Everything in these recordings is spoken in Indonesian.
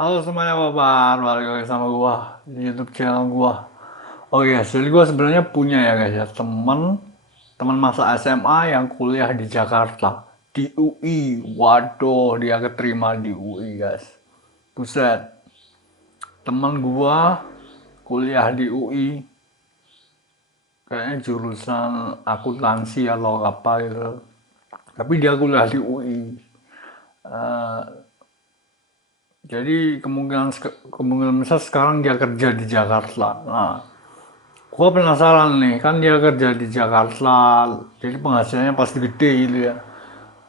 Halo semuanya kabar, balik lagi sama gua di YouTube channel gua. Oh iya, jadi gua sebenarnya punya ya guys ya teman teman masa SMA yang kuliah di Jakarta di UI. Waduh, dia keterima di UI guys. Buset, teman gua kuliah di UI, kayaknya jurusan akuntansi atau apa gitu. Tapi dia kuliah di UI. Jadi kemungkinan besar sekarang dia kerja di Jakarta. Nah, gua penasaran nih, kan dia kerja di Jakarta, jadi penghasilannya pasti gede gitu ya.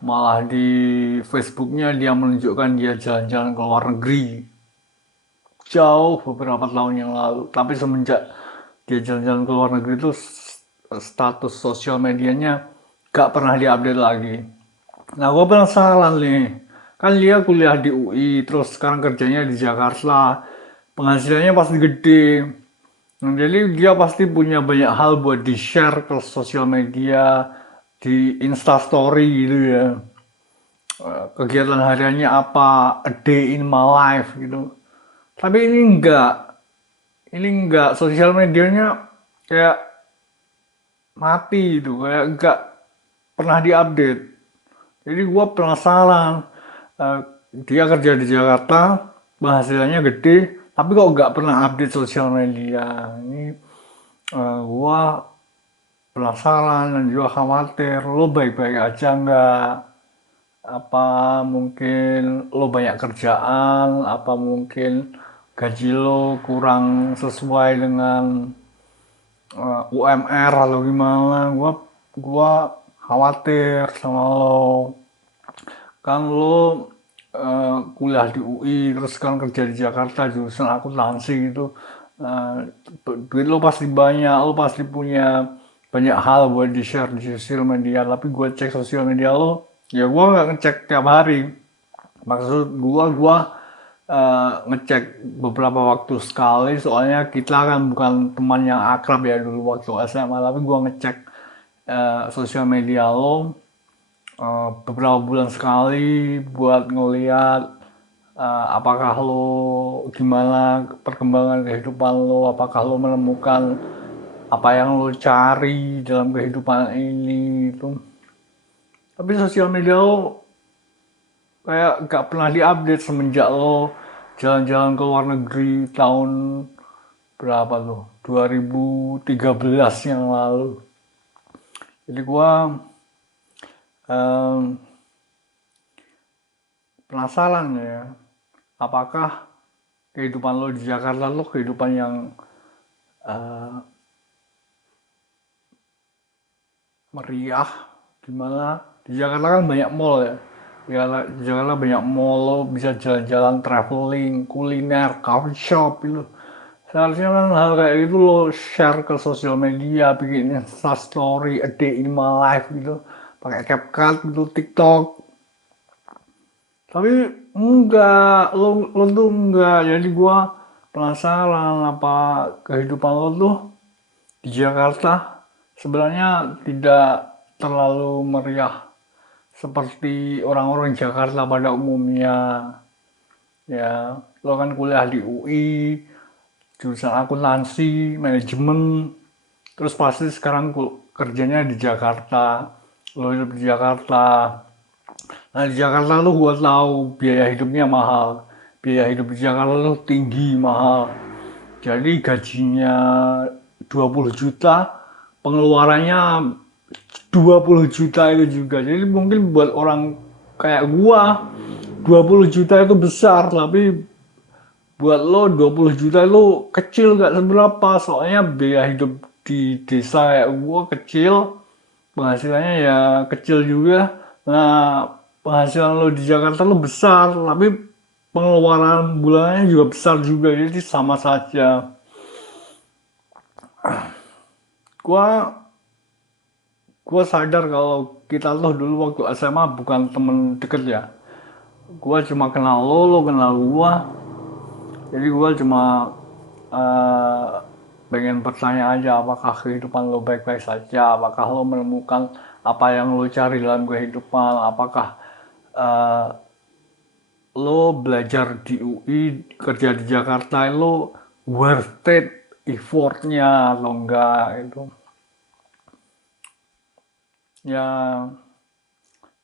Malah di Facebooknya dia menunjukkan dia jalan-jalan ke luar negeri, jauh beberapa tahun yang lalu. Tapi semenjak dia jalan-jalan ke luar negeri itu status sosial medianya gak pernah diupdate lagi. Nah, gue penasaran nih, kan dia kuliah di UI, terus sekarang kerjanya di Jakarta, penghasilannya pasti gede. Nah, jadi dia pasti punya banyak hal buat di-share ke sosial media, di Instastory gitu ya. Kegiatan hariannya apa, a day in my life gitu. Tapi ini enggak, sosial medianya kayak mati gitu, kayak enggak pernah diupdate. Jadi gua penasaran, eh, dia kerja di Jakarta, penghasilannya gede, tapi kok nggak pernah update sosial media. Ini gua penasaran dan juga khawatir, lo baik-baik aja nggak? Apa mungkin lo banyak kerjaan? Apa mungkin gaji lo kurang sesuai dengan UMR atau gimana? Gua khawatir sama lo. Kan lo kuliah di UI terus sekarang kerja di Jakarta jurusan akuntansi gitu. Nah, duit lo pasti banyak, lo pasti punya banyak hal buat di share di sosial media, tapi gue cek sosial media lo ya gue nggak ngecek tiap hari. Maksud gue ngecek beberapa waktu sekali, soalnya kita kan bukan teman yang akrab ya dulu waktu SMA, tapi gue ngecek sosial media lo beberapa bulan sekali buat ngeliat apakah lo gimana perkembangan kehidupan lo, apakah lo menemukan apa yang lo cari dalam kehidupan ini itu. Tapi sosial media lo kayak gak pernah diupdate semenjak lo jalan-jalan ke luar negeri tahun berapa tuh? 2013 yang lalu. Jadi gua em, penasaran ya, apakah kehidupan lo di Jakarta lo kehidupan yang eh, meriah, gimana? Di Jakarta kan banyak mall ya. Di Jakarta banyak mall, lo bisa jalan-jalan, traveling, kuliner, coffee shop itu. Seharusnya kan hal kayak gitu lo share ke sosial media, bikin Insta story, a day in my life gitu. Pakai CapCut gitu, TikTok. Tapi enggak, lo tuh enggak. Jadi gua penasaran apa kehidupan lo tuh di Jakarta sebenarnya tidak terlalu meriah seperti orang-orang Jakarta pada umumnya. Ya, lo kan kuliah di UI, jurusan akuntansi, manajemen, terus pasti sekarang kerjanya di Jakarta. Lo hidup di Jakarta. Nah, di Jakarta lo gua tahu biaya hidupnya mahal. Biaya hidup di Jakarta lo tinggi, mahal. Jadi gajinya 20 juta, pengeluarannya 20 juta itu juga. Jadi mungkin buat orang kayak gua 20 juta itu besar, tapi buat lo 20 juta itu kecil gak seberapa. Soalnya biaya hidup di desa kayak gua kecil, penghasilannya ya kecil juga. Nah, penghasilan lo di Jakarta lo besar, tapi pengeluaran bulanannya juga besar juga. Jadi sama saja. Gua gua sadar kalau kita tuh dulu waktu SMA bukan temen deket ya. Gua cuma kenal lo kenal gua. Jadi gua cuma eh, pengen bertanya aja apakah kehidupan lo baik-baik saja, apakah lo menemukan apa yang lo cari dalam kehidupan, apakah eh, lo belajar di UI, kerja di Jakarta, lo worth it effortnya atau enggak itu. Ya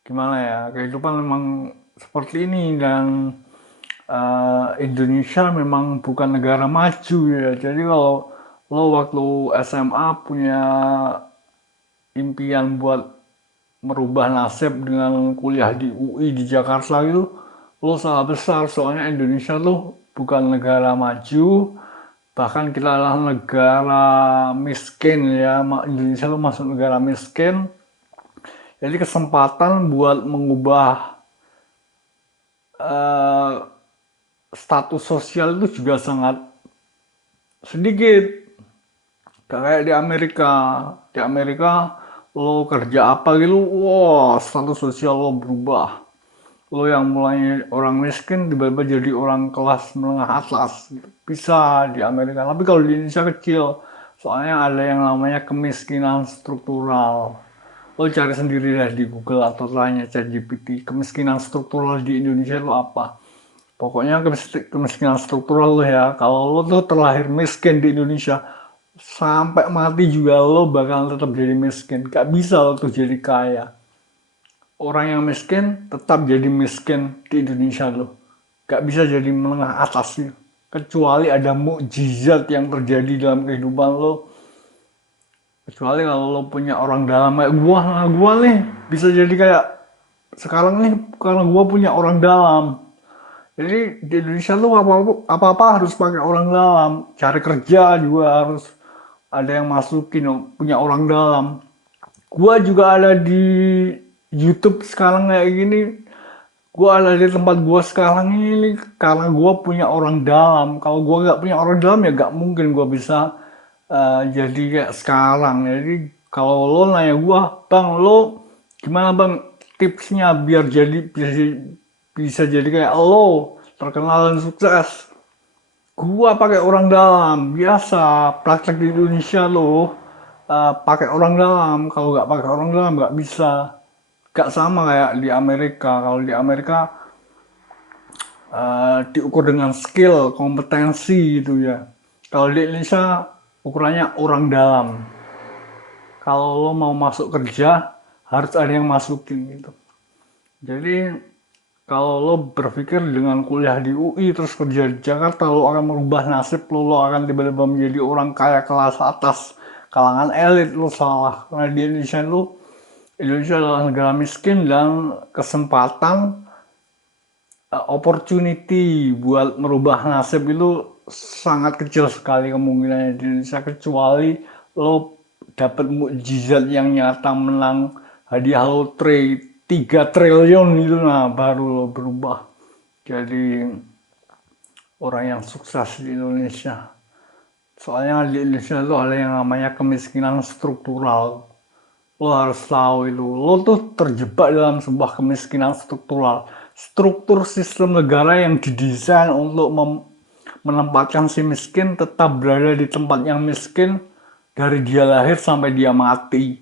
gimana ya, kehidupan memang seperti ini dan Indonesia memang bukan negara maju ya. Jadi kalau lo waktu SMA punya impian buat merubah nasib dengan kuliah di UI di Jakarta itu, lo salah besar. Soalnya Indonesia tuh bukan negara maju, bahkan kita adalah negara miskin ya. Indonesia tuh masuk negara miskin. Jadi kesempatan buat mengubah eh, status sosial itu juga sangat sedikit. Kayak di Amerika. Di Amerika lo kerja apa gitu, wah status sosial lo berubah. Lo yang mulai orang miskin tiba-tiba jadi orang kelas menengah atas. Bisa di Amerika. Tapi kalau di Indonesia kecil, soalnya ada yang namanya kemiskinan struktural. Lo cari sendiri deh di Google atau tanya ChatGPT. Kemiskinan struktural di Indonesia itu apa? Pokoknya kemiskinan struktural lo ya. Kalau lo tuh terlahir miskin di Indonesia, sampai mati juga lo bakal tetap jadi miskin. Gak bisa lo tuh jadi kaya. Orang yang miskin tetap jadi miskin di Indonesia lo. Gak bisa jadi menengah atas sih. Kecuali ada mukjizat yang terjadi dalam kehidupan lo. Kecuali kalau lo punya orang dalam kayak gua nih bisa jadi kayak sekarang nih karena gua punya orang dalam. Jadi di Indonesia tuh apa-apa harus pakai orang dalam. Cari kerja juga harus ada yang masukin punya orang dalam. Gua juga ada di YouTube sekarang kayak gini. Gua ada di tempat gua sekarang ini karena gua punya orang dalam. Kalau gua nggak punya orang dalam ya nggak mungkin gua bisa jadi kayak sekarang. Jadi kalau lo nanya gua, bang lo gimana bang tipsnya biar bisa jadi kayak lo terkenal dan sukses? Gua pakai orang dalam biasa praktek di Indonesia lo pakai orang dalam. Kalau nggak pakai orang dalam nggak bisa. Gak sama kayak di Amerika. Kalau di Amerika diukur dengan skill, kompetensi gitu ya. Kalau di Indonesia ukurannya orang dalam. Kalau lo mau masuk kerja harus ada yang masukin gitu. Jadi kalau lo berpikir dengan kuliah di UI terus kerja di Jakarta lo akan merubah nasib lo, lo akan tiba-tiba menjadi orang kaya kelas atas, kalangan elit, lo salah. Karena di Indonesia adalah negara miskin dan kesempatan opportunity buat merubah nasib itu sangat kecil sekali kemungkinannya di Indonesia kecuali lo dapat mukjizat yang nyata menang hadiah lotre 3 triliun itu nah baru lo berubah jadi orang yang sukses di Indonesia. Soalnya di Indonesia itu ada yang namanya kemiskinan struktural. Lo harus tahu itu. Lo tuh terjebak dalam sebuah kemiskinan struktural. Struktur sistem negara yang didesain untuk menempatkan si miskin tetap berada di tempat yang miskin dari dia lahir sampai dia mati.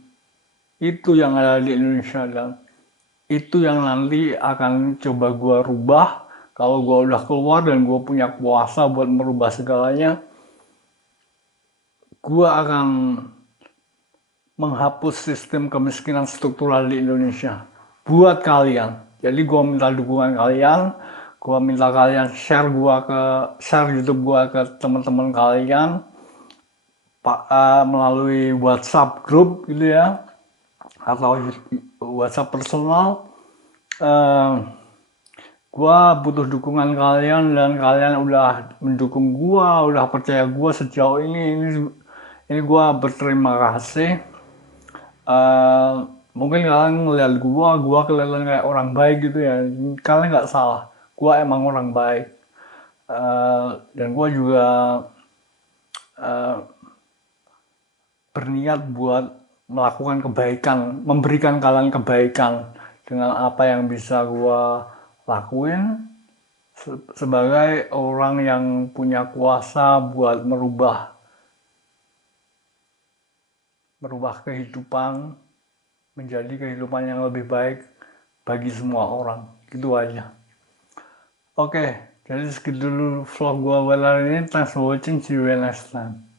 Itu yang ada di Indonesia dan itu yang nanti akan coba gue rubah kalau gue udah keluar dan gue punya kuasa buat merubah segalanya. Gue akan menghapus sistem kemiskinan struktural di Indonesia buat kalian. Jadi gue minta dukungan kalian, gue minta kalian share YouTube gue ke teman-teman kalian melalui WhatsApp grup gitu ya atau WhatsApp personal. Gua butuh dukungan kalian dan kalian udah mendukung gua, udah percaya gua sejauh ini gua berterima kasih. Eh, Mungkin kalian ngeliat gua kelihatan kayak orang baik gitu ya. Kalian nggak salah, gua emang orang baik. Dan gua juga eh, berniat buat melakukan kebaikan, memberikan kalian kebaikan dengan apa yang bisa gua lakuin sebagai orang yang punya kuasa buat merubah kehidupan menjadi kehidupan yang lebih baik bagi semua orang. Gitu aja. Oke, jadi segitu dulu vlog gua buat hari ini. Thanks for watching. See you next time.